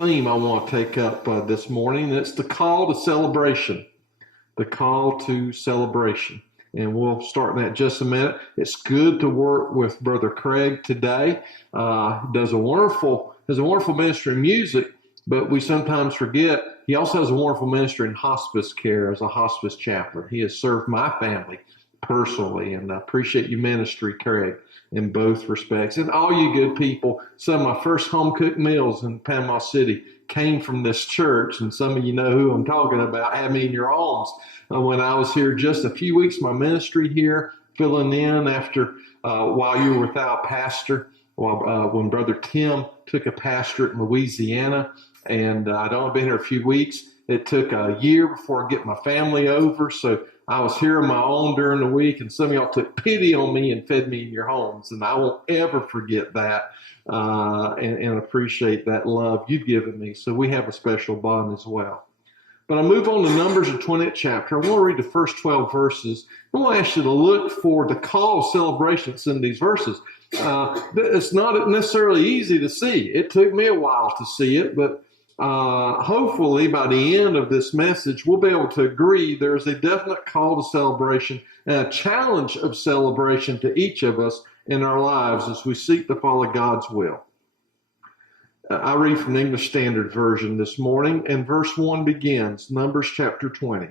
theme I want to take up this morning. It's the call to celebration. The call to celebration. And we'll start in that just a minute. It's good to work with Brother Craig today. Does a wonderful ministry in music, but we sometimes forget he also has a wonderful ministry in hospice care as a hospice chaplain. He has served my family personally, and I appreciate your ministry, Craig, in both respects. And all you good people, some of my first home-cooked meals in Panama City came from this church, and some of you know who I'm talking about, had me in your homes when I was here just a few weeks, my ministry here, filling in after while you were without pastor, when Brother Tim took a pastorate in Louisiana, and I'd only been here a few weeks. It took a year before I get my family over, so I was here on my own during the week, and some of y'all took pity on me and fed me in your homes, and I won't ever forget that and appreciate that love you've given me. So we have a special bond as well. But I move on to Numbers, the 20th chapter. I want to read the first 12 verses. I want to ask you to look for the call of celebration that's in these verses. It's not necessarily easy to see. It took me a while to see it, but hopefully by the end of this message, we'll be able to agree there's a definite call to celebration and a challenge of celebration to each of us in our lives as we seek to follow God's will. I read from the English Standard Version this morning, and verse 1 begins, Numbers chapter 20.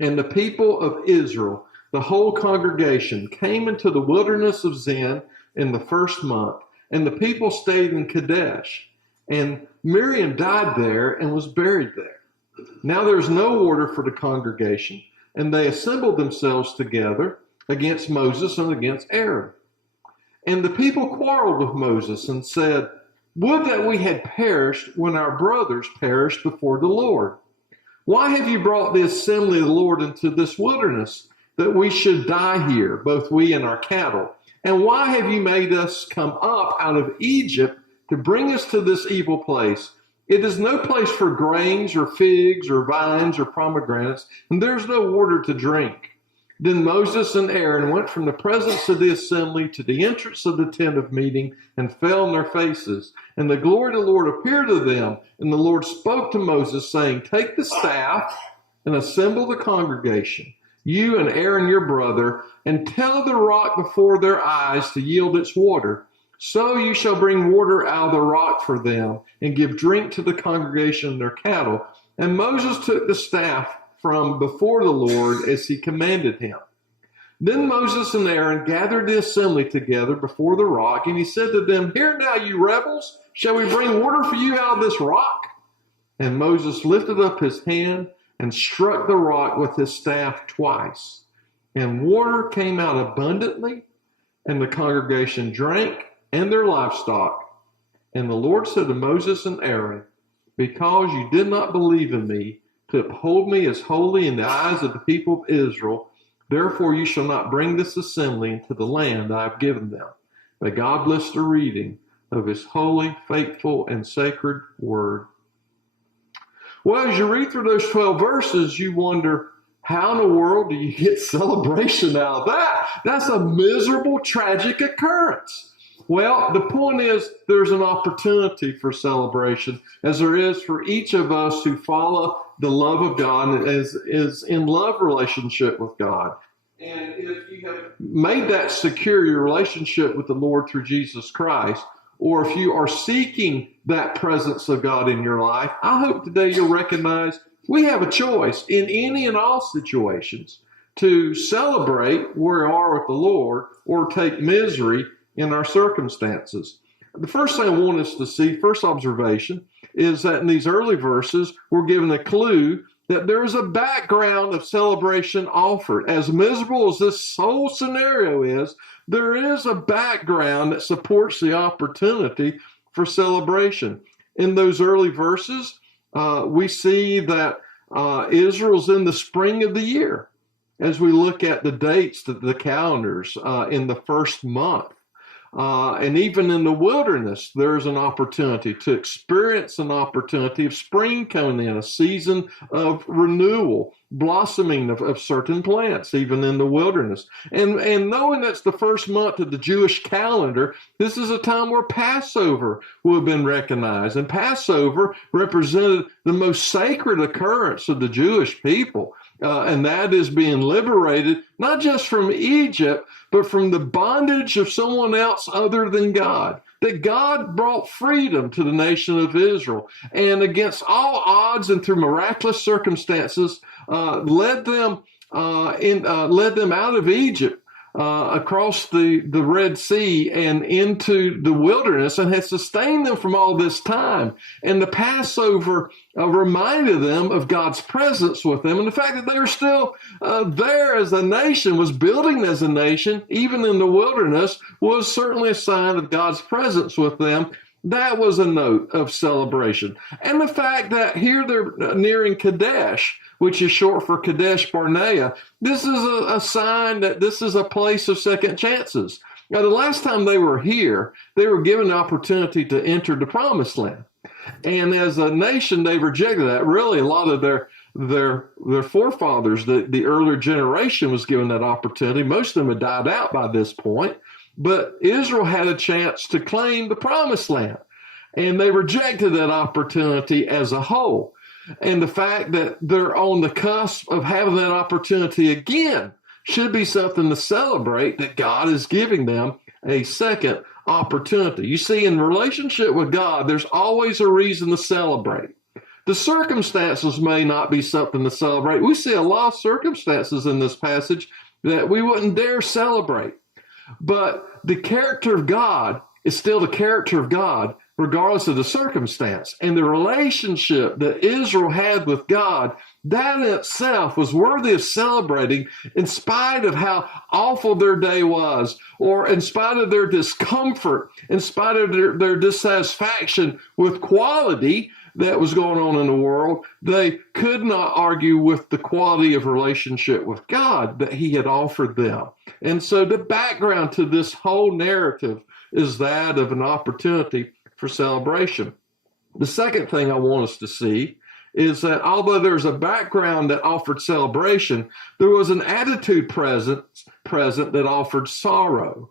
And the people of Israel, the whole congregation, came into the wilderness of Zin in the first month, and the people stayed in Kadesh. And Miriam died there and was buried there. Now there's no order for the congregation, and they assembled themselves together against Moses and against Aaron. And the people quarreled with Moses and said, "Would that we had perished when our brothers perished before the Lord. Why have you brought the assembly of the Lord into this wilderness, that we should die here, both we and our cattle? And why have you made us come up out of Egypt to bring us to this evil place? It is no place for grains or figs or vines or pomegranates, and there's no water to drink." Then Moses and Aaron went from the presence of the assembly to the entrance of the tent of meeting and fell on their faces. And the glory of the Lord appeared to them. And the Lord spoke to Moses, saying, "Take the staff and assemble the congregation, you and Aaron your brother, and tell the rock before their eyes to yield its water. So you shall bring water out of the rock for them, and give drink to the congregation and their cattle." And Moses took the staff from before the Lord as he commanded him. Then Moses and Aaron gathered the assembly together before the rock, and he said to them, "Hear now, you rebels, shall we bring water for you out of this rock?" And Moses lifted up his hand and struck the rock with his staff twice. And water came out abundantly, and the congregation drank, and their livestock. And the Lord said to Moses and Aaron, "Because you did not believe in me, to uphold me as holy in the eyes of the people of Israel, therefore you shall not bring this assembly into the land I have given them." May God bless the reading of his holy, faithful, and sacred word. Well, as you read through those 12 verses, you wonder, how in the world do you get celebration out of that? That's a miserable, tragic occurrence. Well, the point is there's an opportunity for celebration, as there is for each of us who follow the love of God and is in love relationship with God. And if you have made that secure, your relationship with the Lord through Jesus Christ, or if you are seeking that presence of God in your life, I hope today you'll recognize we have a choice in any and all situations to celebrate where we are with the Lord or take misery in our circumstances. The first thing I want us to see, first observation, is that in these early verses, we're given a clue that there is a background of celebration offered. As miserable as this whole scenario is, there is a background that supports the opportunity for celebration. In those early verses, we see that Israel's in the spring of the year. As we look at the dates, the calendars in the first month, And even in the wilderness, there's an opportunity to experience an opportunity of spring coming in, a season of renewal, blossoming of certain plants, even in the wilderness. And knowing that's the first month of the Jewish calendar, this is a time where Passover will have been recognized. And Passover represented the most sacred occurrence of the Jewish people. And that is being liberated, not just from Egypt, but from the bondage of someone else other than God. That God brought freedom to the nation of Israel, and against all odds and through miraculous circumstances, led them out of Egypt, across the Red Sea and into the wilderness, and had sustained them from all this time. And the Passover reminded them of God's presence with them, and the fact that they were still there as a nation, was building as a nation, even in the wilderness, was certainly a sign of God's presence with them. That was a note of celebration. And the fact that here they're nearing Kadesh, which is short for Kadesh Barnea, this is a sign that this is a place of second chances. Now, the last time they were here, they were given the opportunity to enter the promised land. And as a nation, they rejected that. Really, a lot of their forefathers, the earlier generation, was given that opportunity. Most of them had died out by this point. But Israel had a chance to claim the promised land, and they rejected that opportunity as a whole. And the fact that they're on the cusp of having that opportunity again should be something to celebrate, that God is giving them a second opportunity. You see, in relationship with God, there's always a reason to celebrate. The circumstances may not be something to celebrate. We see a lot of circumstances in this passage that we wouldn't dare celebrate. But the character of God is still the character of God, regardless of the circumstance. And the relationship that Israel had with God, that in itself was worthy of celebrating, in spite of how awful their day was, or in spite of their discomfort, in spite of their dissatisfaction with quality that was going on in the world. They could not argue with the quality of relationship with God that he had offered them. And so the background to this whole narrative is that of an opportunity for celebration. The second thing I want us to see is that although there's a background that offered celebration, there was an attitude present that offered sorrow.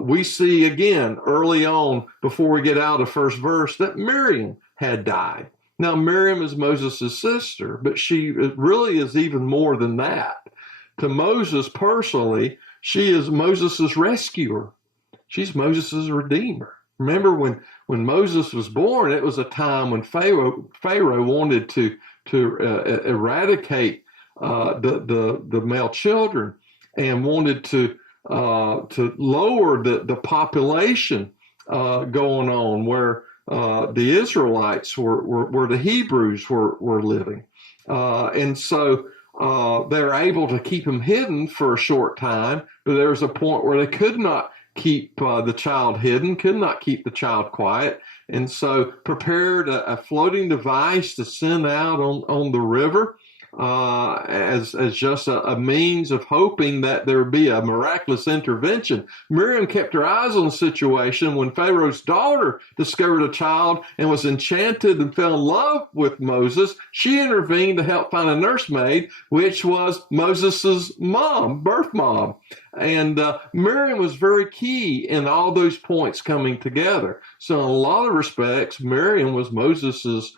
We see again early on, before we get out of first verse, that Miriam had died. Now, Miriam is Moses' sister, but she really is even more than that. To Moses personally, she is Moses' rescuer. She's Moses' redeemer. Remember, when Moses was born, it was a time when Pharaoh wanted to eradicate the male children, and wanted to lower the population going on where the Israelites where the Hebrews were living. And so they're able to keep them hidden for a short time, but there was a point where they could not keep the child hidden, could not keep the child quiet, and so prepared a floating device to send out on the river as just a means of hoping that there would be a miraculous intervention. Miriam kept her eyes on the situation. When Pharaoh's daughter discovered a child and was enchanted and fell in love with Moses, she intervened to help find a nursemaid, which was Moses's mom, birth mom. And Miriam was very key in all those points coming together. So in a lot of respects, Miriam was Moses's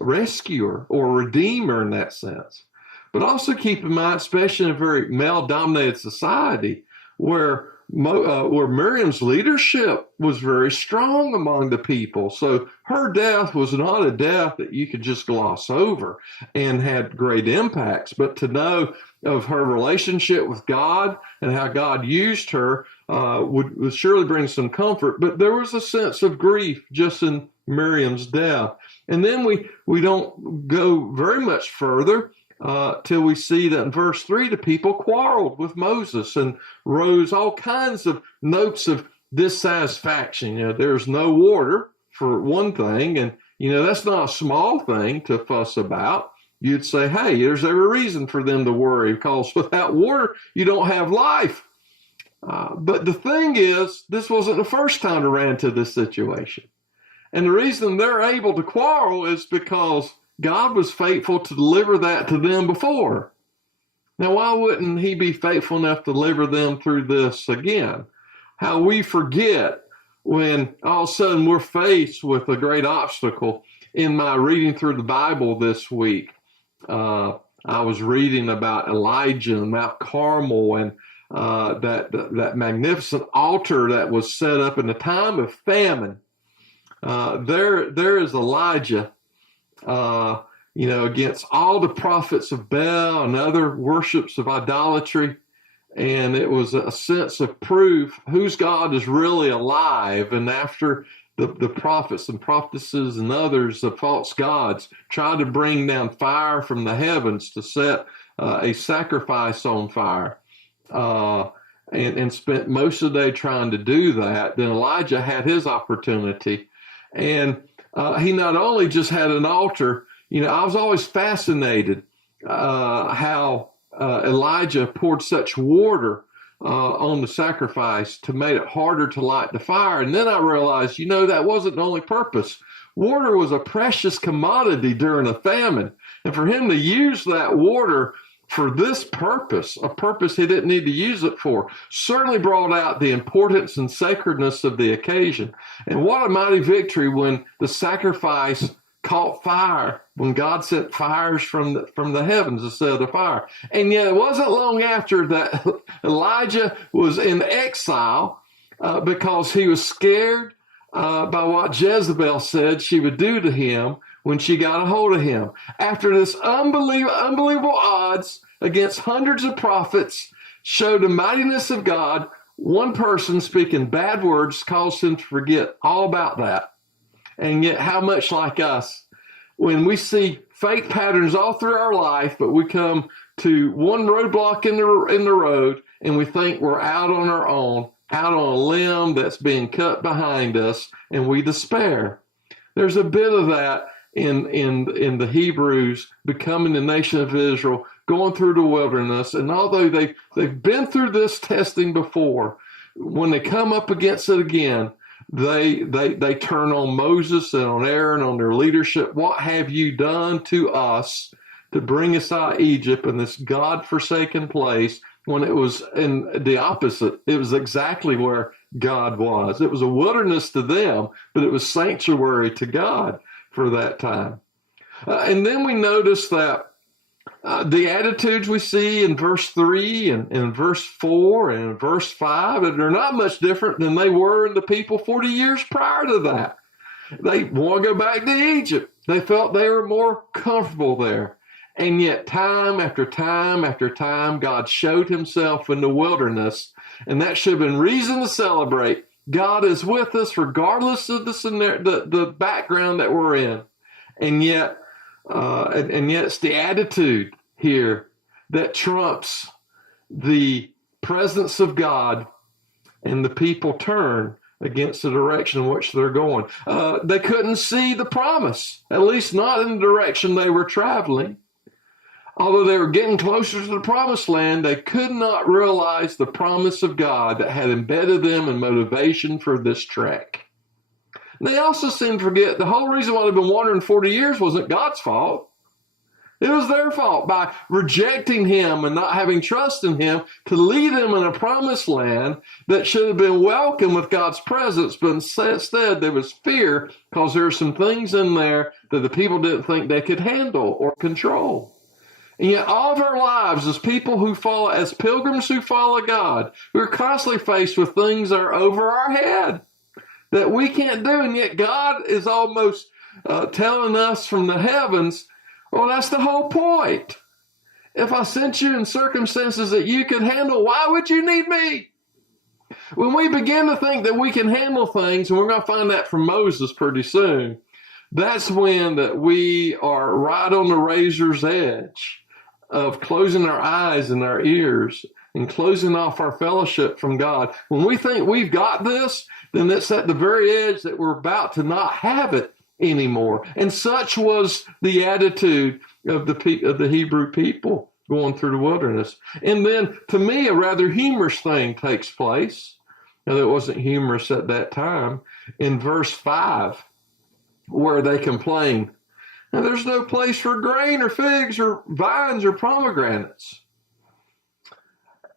rescuer or redeemer in that sense. But also keep in mind, especially in a very male-dominated society, where Miriam's leadership was very strong among the people. So her death was not a death that you could just gloss over, and had great impacts. But to know of her relationship with God and how God used her would surely bring some comfort. But there was a sense of grief just in Miriam's death. And then we don't go very much further till we see that in verse 3, the people quarreled with Moses and rose all kinds of notes of dissatisfaction. There's no water, for one thing, and that's not a small thing to fuss about. You'd say, hey, there's every reason for them to worry, because without water, you don't have life. But the thing is, this wasn't the first time they ran into this situation. And the reason they're able to quarrel is because God was faithful to deliver that to them before. Now, why wouldn't he be faithful enough to deliver them through this again? How we forget when all of a sudden we're faced with a great obstacle. In my reading through the Bible this week, I was reading about Elijah and Mount Carmel and that magnificent altar that was set up in the time of famine. There is Elijah, against all the prophets of Baal and other worships of idolatry. And it was a sense of proof whose God is really alive. And after the prophets and prophetesses and others, the false gods, tried to bring down fire from the heavens to set a sacrifice on fire, and spent most of the day trying to do that, then Elijah had his opportunity. And he not only just had an altar, I was always fascinated how Elijah poured such water on the sacrifice to make it harder to light the fire. And then I realized, that wasn't the only purpose. Water was a precious commodity during a famine. And for him to use that water for this purpose, a purpose he didn't need to use it for, certainly brought out the importance and sacredness of the occasion. And what a mighty victory when the sacrifice caught fire, when God sent fires from the heavens to set a fire. And yet it wasn't long after that Elijah was in exile because he was scared by what Jezebel said she would do to him when she got a hold of him. After this unbelievable odds against hundreds of prophets showed the mightiness of God, one person speaking bad words caused him to forget all about that. And yet how much like us, when we see faith patterns all through our life, but we come to one roadblock in the road and we think we're out on our own, out on a limb that's being cut behind us, and we despair. There's a bit of that in the Hebrews becoming the nation of Israel, going through the wilderness. And although they've been through this testing before, when they come up against it again, they turn on Moses and on Aaron, on their leadership. What have you done to us to bring us out of Egypt in this God-forsaken place, when it was in the opposite? It was exactly where God was. It was a wilderness to them, but it was sanctuary to God for that time. And then we notice that the attitudes we see in verse 3 and in verse 4 and in verse 5, they're not much different than they were in the people 40 years prior to that. They want to go back to Egypt. They felt they were more comfortable there. And yet time after time after time, God showed himself in the wilderness, and that should have been reason to celebrate. God is with us regardless of the background that we're in. And yet it's the attitude here that trumps the presence of God, and the people turn against the direction in which they're going. They couldn't see the promise, at least not in the direction they were traveling. Although they were getting closer to the promised land, they could not realize the promise of God that had embedded them in motivation for this trek. And they also seem to forget the whole reason why they've been wandering 40 years wasn't God's fault. It was their fault by rejecting him and not having trust in him to lead them in a promised land that should have been welcome with God's presence. But instead, there was fear because there were some things in there that the people didn't think they could handle or control. And yet all of our lives as people who follow, as pilgrims who follow God, we're constantly faced with things that are over our head that we can't do. And yet God is almost telling us from the heavens, well, that's the whole point. If I sent you in circumstances that you could handle, why would you need me? When we begin to think that we can handle things, and we're going to find that from Moses pretty soon, that's when that we are right on the razor's edge of closing our eyes and our ears and closing off our fellowship from God. When we think we've got this, then it's at the very edge that we're about to not have it anymore. And such was the attitude of the Hebrew people. going through the wilderness. And then, to me, a rather humorous thing takes place. Now, it wasn't humorous at that time. In verse 5, where they complain, now there's no place for grain or figs or vines or pomegranates.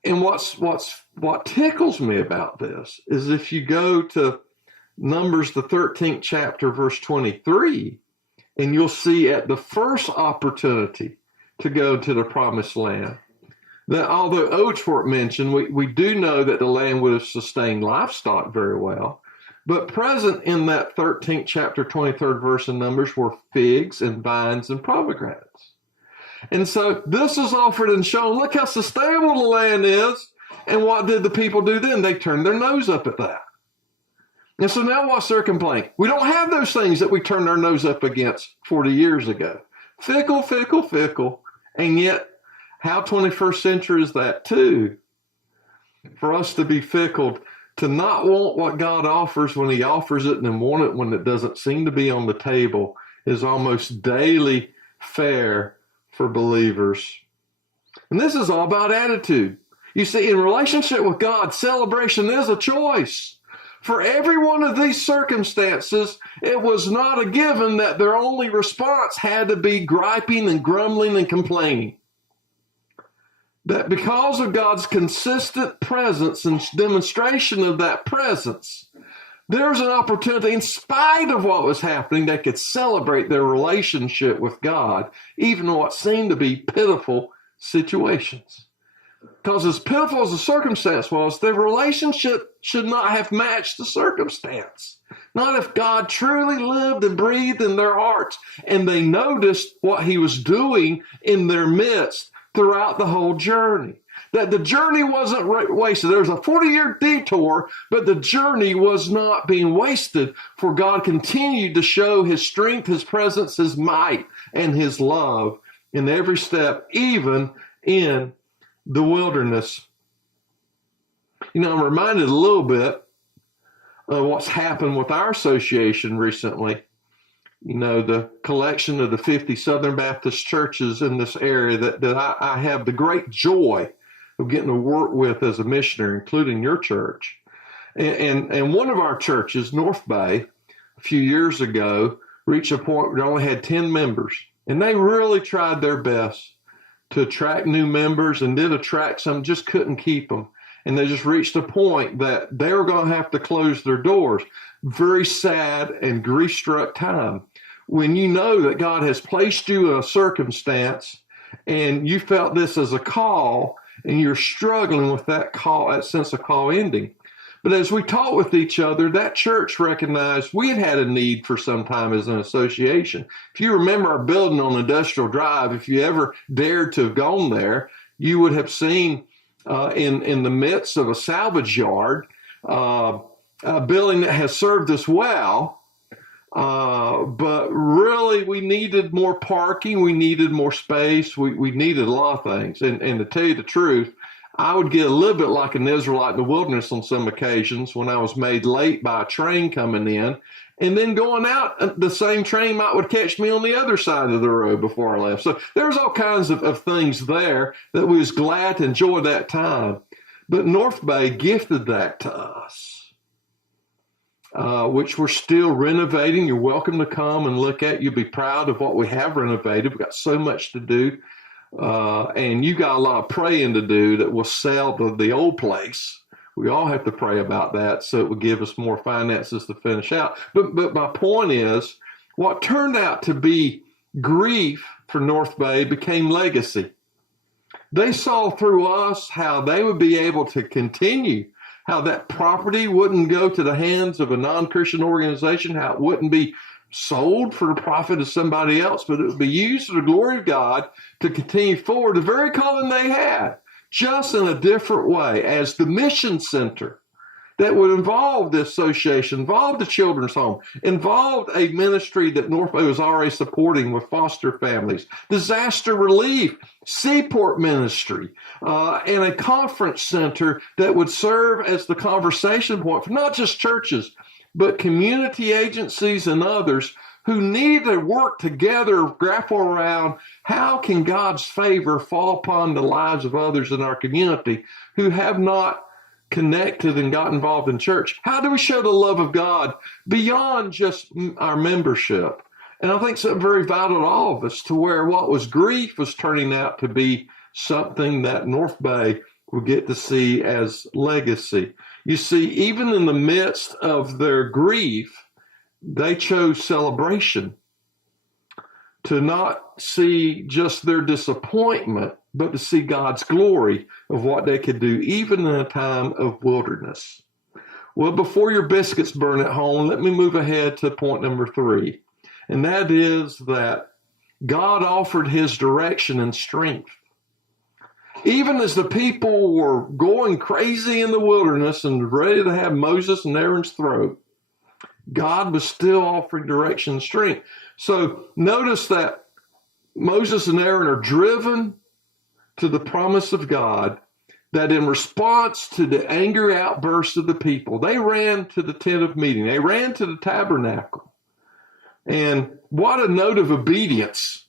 And what tickles me about this is if you go to Numbers, the 13th chapter, verse 23, and you'll see at the first opportunity to go to the promised land, that although oats weren't mentioned, we do know that the land would have sustained livestock very well. But present in that 13th chapter, 23rd verse in Numbers were figs and vines and pomegranates. And so this is offered and shown. Look how sustainable the land is. And what did the people do then? They turned their nose up at that. And so now what's their complaint? We don't have those things that we turned our nose up against 40 years ago. Fickle, fickle, fickle. And yet, how 21st century is that too? For us to be fickle, to not want what God offers when he offers it and then want it when it doesn't seem to be on the table is almost daily fare for believers. And this is all about attitude. You see, in relationship with God, celebration is a choice. For every one of these circumstances, it was not a given that their only response had to be griping and grumbling and complaining. That because of God's consistent presence and demonstration of that presence, there's an opportunity, in spite of what was happening, they could celebrate their relationship with God, even in what seemed to be pitiful situations. Because as pitiful as the circumstance was, their relationship should not have matched the circumstance. Not if God truly lived and breathed in their hearts and they noticed what he was doing in their midst throughout the whole journey. That the journey wasn't wasted. There was a 40-year detour, but the journey was not being wasted, for God continued to show his strength, his presence, his might, and his love in every step, even in the wilderness. You know, I'm reminded a little bit of what's happened with our association recently. You know, the collection of the 50 Southern Baptist churches in this area that I have the great joy of getting to work with as a missionary, including your church. And one of our churches, North Bay, a few years ago, reached a point where they only had 10 members. And they really tried their best to attract new members and did attract some, just couldn't keep them. And they just reached a point that they were going to have to close their doors. Very sad and grief-struck time. When you know that God has placed you in a circumstance and you felt this as a call and you're struggling with that call, that sense of call ending. But as we talked with each other, that church recognized we had a need for some time as an association. If you remember our building on Industrial Drive, if you ever dared to have gone there, you would have seen in the midst of a salvage yard, a building that has served us well, but really we needed more parking, we needed more space, we needed a lot of things. And to tell you the truth, I would get a little bit like an Israelite in the wilderness on some occasions when I was made late by a train coming in, and then going out, the same train would catch me on the other side of the road before I left. So there's all kinds of things there that we was glad to enjoy that time. But North Bay gifted that to us, which we're still renovating. You're welcome to come and look at. You'll be proud of what we have renovated. We've got so much to do. And you got a lot of praying to do that will sell the old place. We all have to pray about that so it will give us more finances to finish out. But my point is, what turned out to be grief for North Bay became legacy. They saw through us how they would be able to continue, how that property wouldn't go to the hands of a non-Christian organization, how it wouldn't be sold for the profit of somebody else, but it would be used for the glory of God to continue forward the very calling they had, just in a different way, as the mission center that would involve the association, involve the children's home, involved a ministry that North Bay was already supporting with foster families, disaster relief, seaport ministry, and a conference center that would serve as the conversation point for not just churches, but community agencies and others who need to work together, grapple around how can God's favor fall upon the lives of others in our community who have not connected and got involved in church. How do we show the love of God beyond just our membership? And I think something very vital to all of us, to where what was grief was turning out to be something that North Bay will get to see as legacy. You see, even in the midst of their grief, they chose celebration, to not see just their disappointment, but to see God's glory of what they could do, even in a time of wilderness. Well, before your biscuits burn at home, let me move ahead to point number 3. And that is that God offered his direction and strength. Even as the people were going crazy in the wilderness and ready to have Moses and Aaron's throat, God was still offering direction and strength. So notice that Moses and Aaron are driven to the promise of God, that in response to the angry outbursts of the people, they ran to the tent of meeting. They ran to the tabernacle. And what a note of obedience,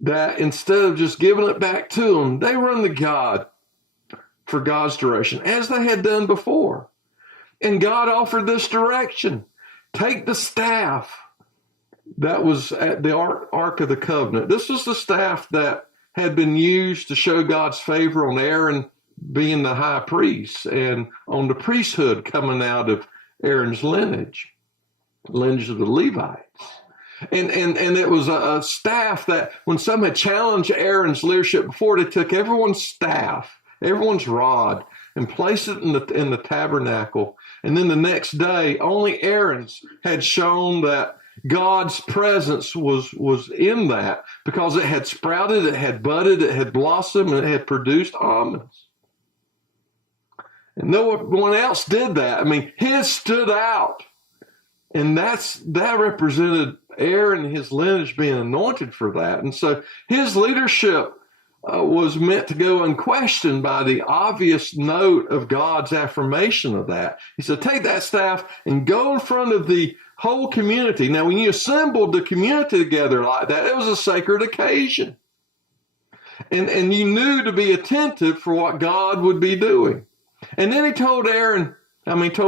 that instead of just giving it back to them, they run to God for God's direction, as they had done before. And God offered this direction. Take the staff that was at the Ark of the Covenant. This was the staff that had been used to show God's favor on Aaron being the high priest and on the priesthood coming out of Aaron's lineage of the Levites. And it was a staff that when some had challenged Aaron's leadership before, they took everyone's staff, everyone's rod, and placed it in the tabernacle. And then the next day, only Aaron's had shown that God's presence was in that, because it had sprouted, it had budded, it had blossomed, and it had produced almonds. And no one else did that. I mean, his stood out. And that represented Aaron and his lineage being anointed for that. And so his leadership was meant to go unquestioned by the obvious note of God's affirmation of that. He said, take that staff and go in front of the whole community. Now, when you assembled the community together like that, it was a sacred occasion. And you knew to be attentive for what God would be doing. And then he told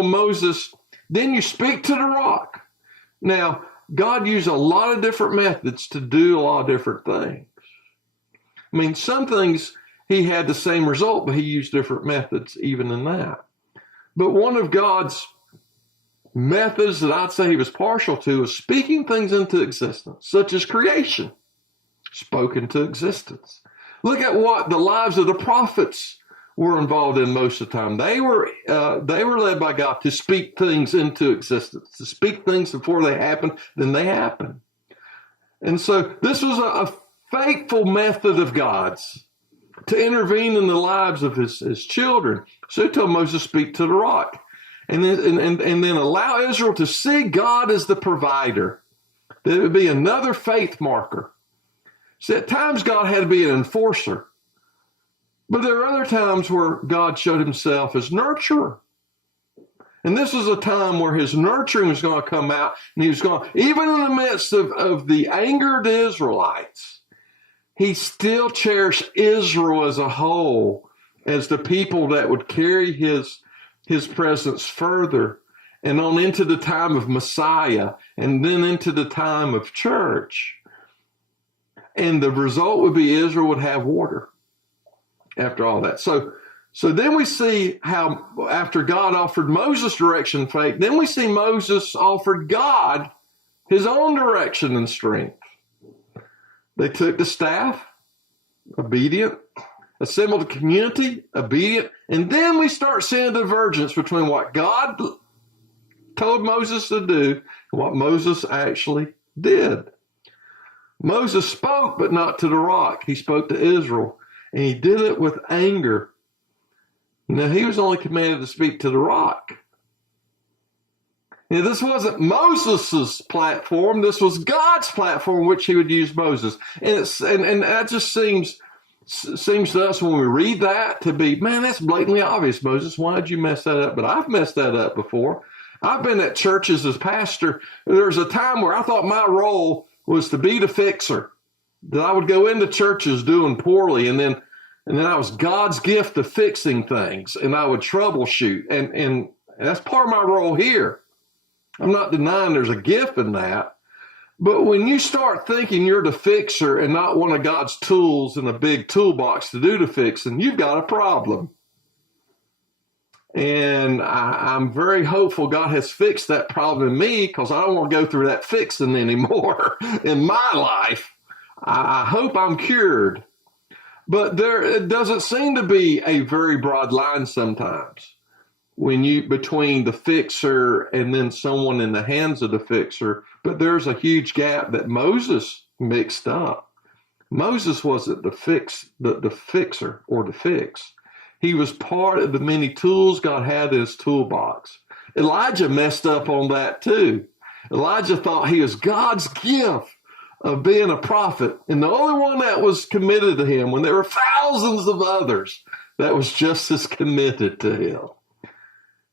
Moses, then you speak to the rock. Now, God used a lot of different methods to do a lot of different things. I mean, some things he had the same result, but he used different methods even in that. But one of God's methods that I'd say he was partial to is speaking things into existence, such as creation, spoken to existence. Look at what the lives of the prophets were involved in most of the time. They were led by God to speak things into existence, to speak things before they happen, then they happen. And so this was a faithful method of God's to intervene in the lives of his children. So he told Moses, speak to the rock. And then allow Israel to see God as the provider. That it would be another faith marker. See, at times God had to be an enforcer. But there are other times where God showed himself as nurturer. And this was a time where his nurturing was going to come out. And he was going, even in the midst of the angered Israelites, he still cherished Israel as a whole, as the people that would carry his presence further and on into the time of Messiah and then into the time of church. And the result would be Israel would have water after all that. So then we see how after God offered Moses direction and faith, then we see Moses offered God his own direction and strength. They took the staff, obedient, assembled a community, obedient, and then we start seeing a divergence between what God told Moses to do and what Moses actually did. Moses spoke, but not to the rock. He spoke to Israel, and he did it with anger. Now, he was only commanded to speak to the rock. Now, this wasn't Moses' platform. This was God's platform, which he would use Moses. And that just seems to us when we read that to be, man, that's blatantly obvious, Moses. Why did you mess that up? But I've messed that up before. I've been at churches as pastor. There was a time where I thought my role was to be the fixer, that I would go into churches doing poorly, and then I was God's gift of fixing things, and I would troubleshoot. And that's part of my role here. I'm not denying there's a gift in that. But when you start thinking you're the fixer and not one of God's tools in a big toolbox to do the fixing, you've got a problem. And I'm very hopeful God has fixed that problem in me, because I don't want to go through that fixing anymore in my life. I hope I'm cured. But it doesn't seem to be a very broad line sometimes between the fixer and then someone in the hands of the fixer. But there's a huge gap that Moses mixed up. Moses wasn't the fixer or the fix. He was part of the many tools God had in his toolbox. Elijah messed up on that too. Elijah thought he was God's gift of being a prophet, and the only one that was committed to him, when there were thousands of others that was just as committed to him.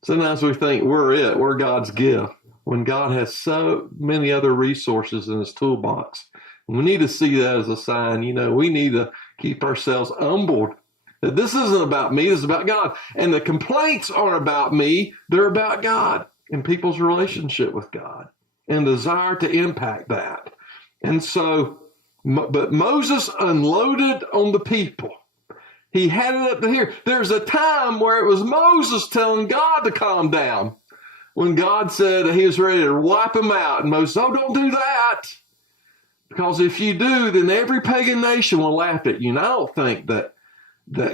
Sometimes we think we're God's gift, when God has so many other resources in his toolbox. We need to see that as a sign. We need to keep ourselves humbled, that this isn't about me, this is about God. And the complaints aren't about me, they're about God and people's relationship with God and desire to impact that. And so, but Moses unloaded on the people. He had it up to here. There's a time where it was Moses telling God to calm down, when God said he was ready to wipe them out. And Moses, oh, don't do that. Because if you do, then every pagan nation will laugh at you. And I don't think that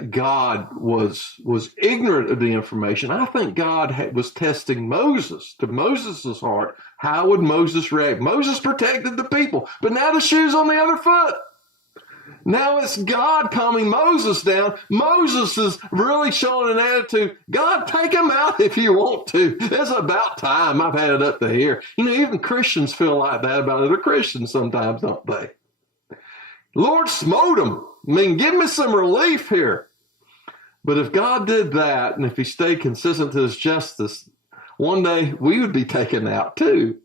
God was ignorant of the information. I think God was testing Moses, to Moses' heart. How would Moses react? Moses protected the people, but now the shoe's on the other foot. Now it's God calming Moses down. Moses is really showing an attitude. God, take him out if you want to. It's about time. I've had it up to here. Even Christians feel like that about other Christians sometimes, don't they? Lord smote them. Give me some relief here. But if God did that, and if he stayed consistent to his justice, one day we would be taken out too.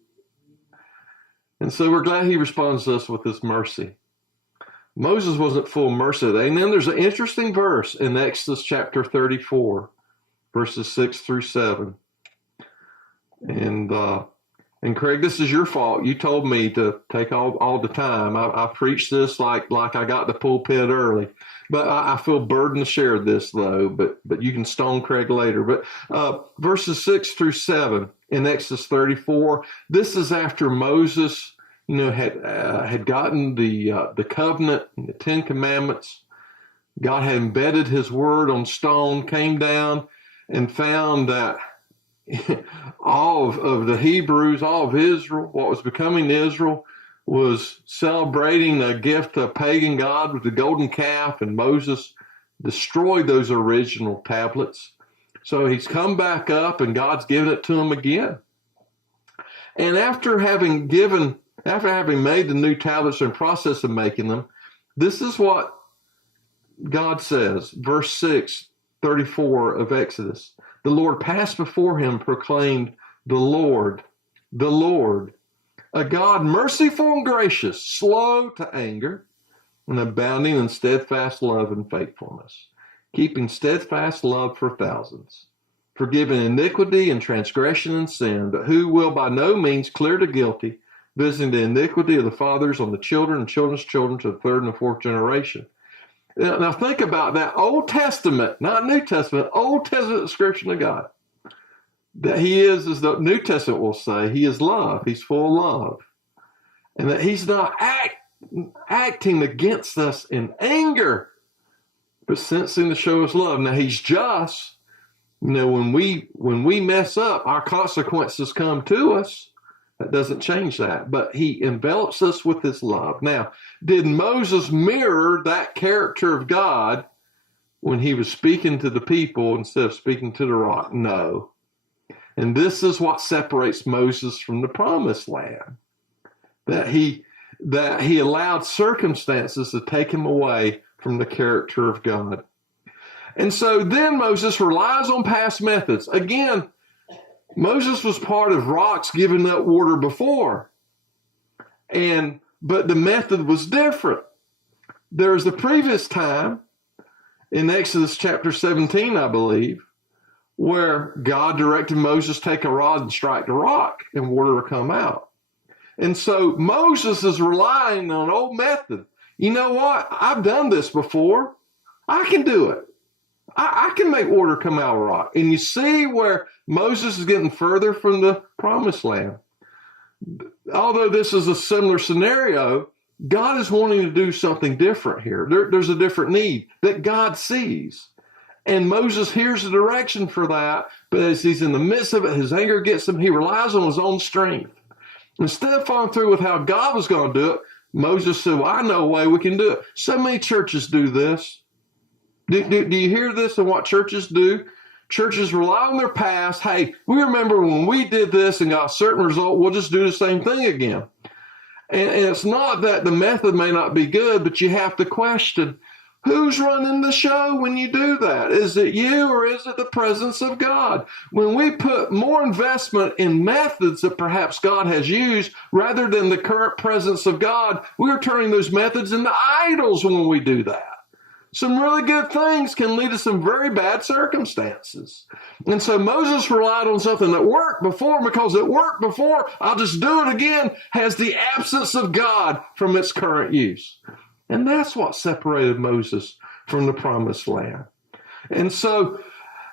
And so we're glad he responds to us with his mercy. Moses wasn't full of mercy. And then there's an interesting verse in Exodus chapter 34, verses 6 through 7. And Craig, this is your fault. You told me to take all the time. I preached this like I got the pulpit early. But I feel burdened to share this, though. But you can stone Craig later. But verses 6 through 7 in Exodus 34, this is after Moses had gotten the covenant, the 10 Commandments. God had embedded his word on stone, came down and found that all of the Hebrews, all of Israel, what was becoming Israel, was celebrating the gift of pagan god with the golden calf, and Moses destroyed those original tablets. So he's come back up, and God's given it to him again. And after having made the new tablets and process of making them, this is what God says, verse 6, 34 of Exodus. The Lord passed before him, proclaimed, the Lord, a God merciful and gracious, slow to anger, and abounding in steadfast love and faithfulness, keeping steadfast love for thousands, forgiving iniquity and transgression and sin, but who will by no means clear the guilty, visiting the iniquity of the fathers on the children and children's children to the third and the fourth generation. Now think about that Old Testament, not New Testament, Old Testament description of God. That he is, as the New Testament will say, he is love. He's full of love. And that he's not acting against us in anger, but sensing to show us love. Now he's just. When we mess up, our consequences come to us. That doesn't change that. But he envelops us with his love. Now, did Moses mirror that character of God when he was speaking to the people instead of speaking to the rock? No. And this is what separates Moses from the promised land. That he allowed circumstances to take him away from the character of God. And so then Moses relies on past methods. Again, Moses was part of rocks giving up water before. But the method was different. There was the previous time in Exodus chapter 17, I believe, where God directed Moses to take a rod and strike the rock and water will come out. And so Moses is relying on an old method. You know what? I've done this before. I can do it. I can make water come out of rock. And you see where Moses is getting further from the promised land. Although this is a similar scenario, God is wanting to do something different here. There's a different need that God sees. And Moses hears the direction for that, but as he's in the midst of it, his anger gets him. He relies on his own strength. Instead of following through with how God was going to do it, Moses said, well, I know a way we can do it. So many churches do this. Do you hear this and what churches do? Churches rely on their past. Hey, we remember when we did this and got a certain result, we'll just do the same thing again. And it's not that the method may not be good, but you have to question, who's running the show when you do that? Is it you or is it the presence of God? When we put more investment in methods that perhaps God has used rather than the current presence of God, we're turning those methods into idols when we do that. Some really good things can lead to some very bad circumstances. And so Moses relied on something that worked before, because it worked before, I'll just do it again, has the absence of God from its current use. And that's what separated Moses from the promised land. And so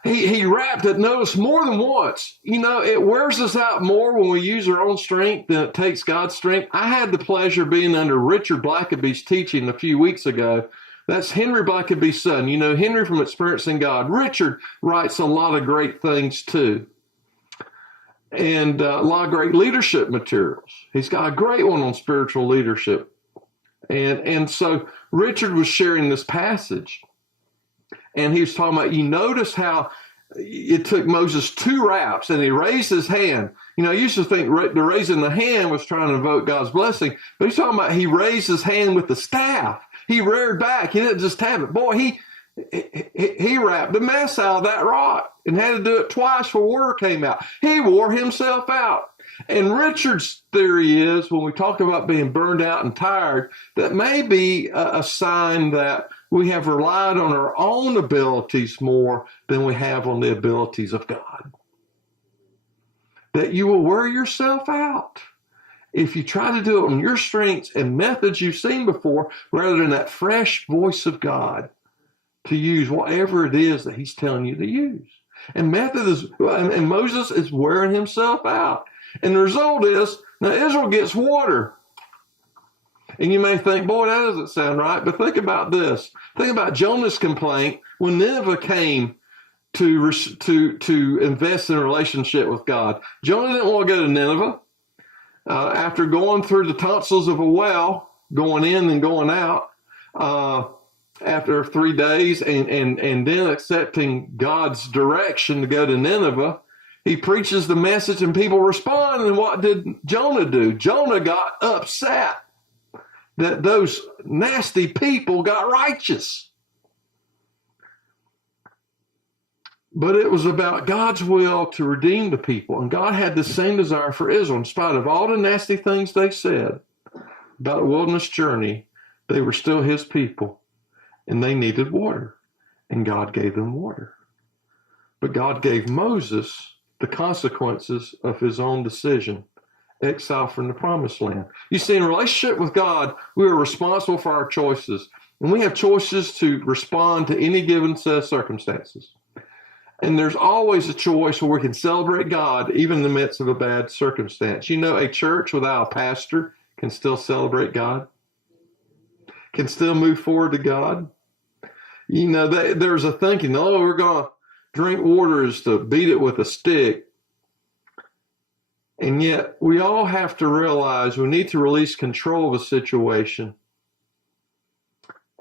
he wrapped it, notice, more than once. You know, it wears us out more when we use our own strength than it takes God's strength. I had the pleasure of being under Richard Blackaby's teaching a few weeks ago. That's Henry Blackaby's son. You know Henry from Experiencing God. Richard writes a lot of great things too. And a lot of great leadership materials. He's got a great one on spiritual leadership. And so Richard was sharing this passage. And he was talking about, you notice how it took Moses 2 raps and he raised his hand. You know, I used to think the raising the hand was trying to invoke God's blessing. But he's talking about he raised his hand with the staff. He reared back. He didn't just tap it. Boy, he rapped the mess out of that rock and had to do it twice before water came out. He wore himself out. And Richard's theory is, when we talk about being burned out and tired, that may be a sign that we have relied on our own abilities more than we have on the abilities of God. That you will wear yourself out if you try to do it on your strengths and methods you've seen before, rather than that fresh voice of God to use whatever it is that he's telling you to use. And Moses is wearing himself out. And the result is, now Israel gets water. And you may think, boy, that doesn't sound right. But think about this. Think about Jonah's complaint when Nineveh came to invest in a relationship with God. Jonah didn't want to go to Nineveh. After going through the tonsils of a well, going in and going out, after 3 days, and then accepting God's direction to go to Nineveh, he preaches the message and people respond. And what did Jonah do? Jonah got upset that those nasty people got righteous. But it was about God's will to redeem the people. And God had the same desire for Israel. In spite of all the nasty things they said about the wilderness journey, they were still his people. And they needed water. And God gave them water. But God gave Moses the consequences of his own decision. Exile from the promised land. You see, in relationship with God, we are responsible for our choices. And we have choices to respond to any given set of circumstances. And there's always a choice where we can celebrate God even in the midst of a bad circumstance. You know, a church without a pastor can still celebrate God, can still move forward to God. You know, there's a thinking, oh, we're going to drink water is to beat it with a stick. And yet we all have to realize we need to release control of a situation.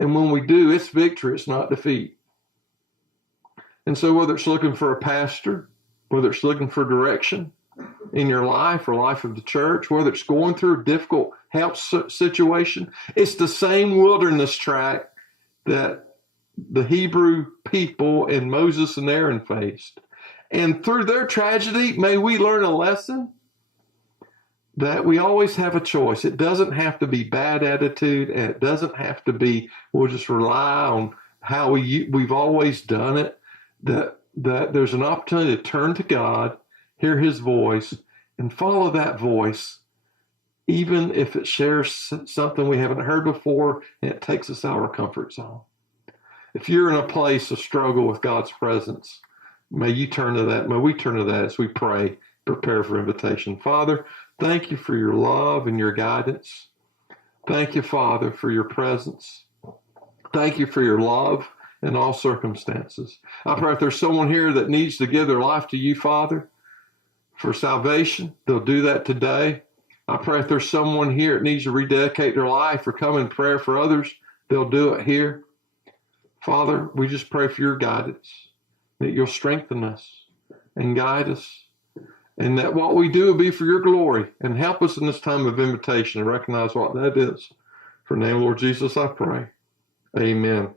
And when we do, it's victory, it's not defeat. And so whether it's looking for a pastor, whether it's looking for direction in your life or life of the church, whether it's going through a difficult health situation, it's the same wilderness track that the Hebrew people and Moses and Aaron faced. And through their tragedy, may we learn a lesson that we always have a choice. It doesn't have to be bad attitude, and it doesn't have to be, we'll just rely on how we've always done it, that there's an opportunity to turn to God, hear his voice, and follow that voice, even if it shares something we haven't heard before and it takes us out of our comfort zone. If you're in a place of struggle with God's presence, may you turn to that. May we turn to that as we pray, prepare for invitation. Father, thank you for your love and your guidance. Thank you, Father, for your presence. Thank you for your love in all circumstances. I pray if there's someone here that needs to give their life to you, Father, for salvation, they'll do that today. I pray if there's someone here that needs to rededicate their life or come in prayer for others, they'll do it here. Father, we just pray for your guidance, that you'll strengthen us and guide us, and that what we do will be for your glory, and help us in this time of invitation and recognize what that is. For the name of Lord Jesus, I pray. Amen.